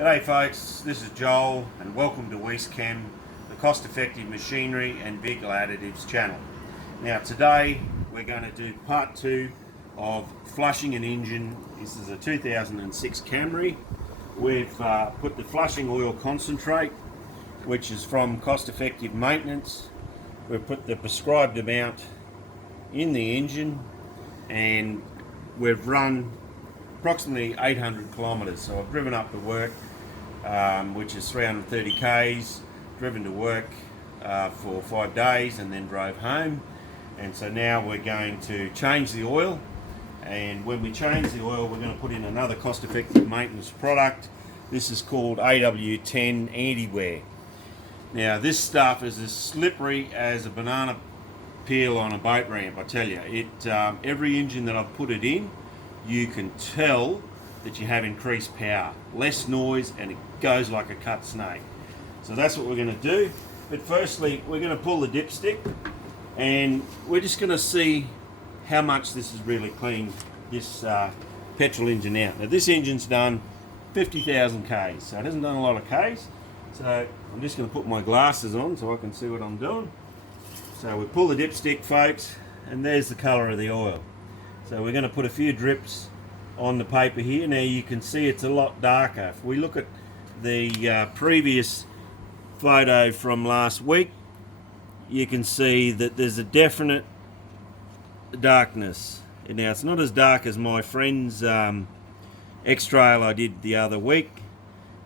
G'day folks, this is Joel and welcome to WeScam, the cost-effective machinery and vehicle additives channel. Now today we're going to do part 2 of flushing an engine. This is a 2006 Camry. We've put the flushing oil concentrate, which is from cost-effective maintenance. We've put the prescribed amount in the engine and we've run approximately 800 kilometres. So I've driven up to work, which is 330 k's, driven to work for 5 days and then drove home. And so now we're going to change the oil, and when we change the oil we're going to put in another cost-effective maintenance product. This is called AW10 anti-wear. Now this stuff is as slippery as a banana peel on a boat ramp, I tell you. Every engine that I've put it in, you can tell that you have increased power, less noise, and it goes like a cut snake. So that's what we're going to do. But firstly, we're going to pull the dipstick and we're just going to see how much this has really cleaned this petrol engine out. Now this engine's done 50,000 Ks, so it hasn't done a lot of Ks. So I'm just going to put my glasses on so I can see what I'm doing. So we pull the dipstick, folks, and there's the colour of the oil. So we're going to put a few drips on the paper here. Now you can see it's a lot darker. If we look at the previous photo from last week, you can see that there's a definite darkness. Now it's not as dark as my friend's X-Trail I did the other week.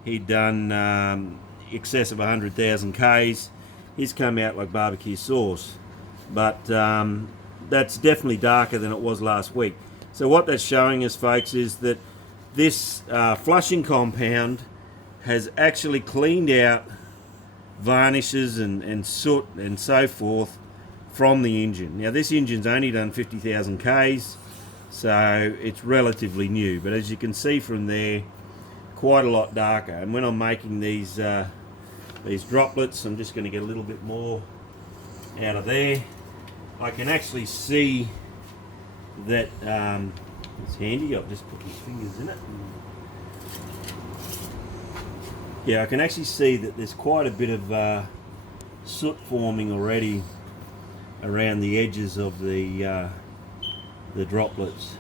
He'd done excess of 100,000 Ks. He's come out like barbecue sauce, but that's definitely darker than it was last week. So what that's showing us, folks, is that this flushing compound has actually cleaned out varnishes and soot and so forth from the engine. Now this engine's only done 50,000 Ks, so it's relatively new, but as you can see from there, quite a lot darker. And when I'm making these droplets, I'm just going to get a little bit more out of there. I can actually see that it's handy. I've just put my fingers in it. Yeah, I can actually see that there's quite a bit of soot forming already around the edges of the droplets.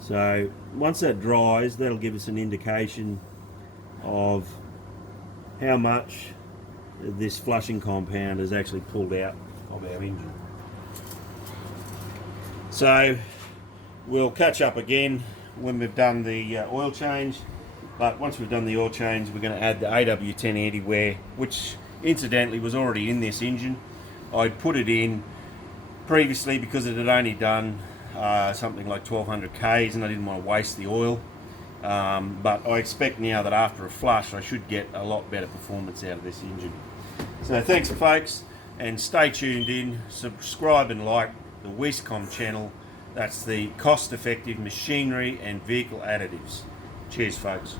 So once that dries, that'll give us an indication of how much this flushing compound has actually pulled out of our engine. So we'll catch up again when we've done the oil change, but once we've done the oil change we're going to add the AW10 anti-wear, which incidentally was already in this engine. I'd put it in previously because it had only done something like 1200 Ks and I didn't want to waste the oil, but I expect now that after a flush I should get a lot better performance out of this engine. So thanks folks, and stay tuned in, subscribe and like the WeScam channel. That's the cost-effective machinery and vehicle additives. Cheers folks.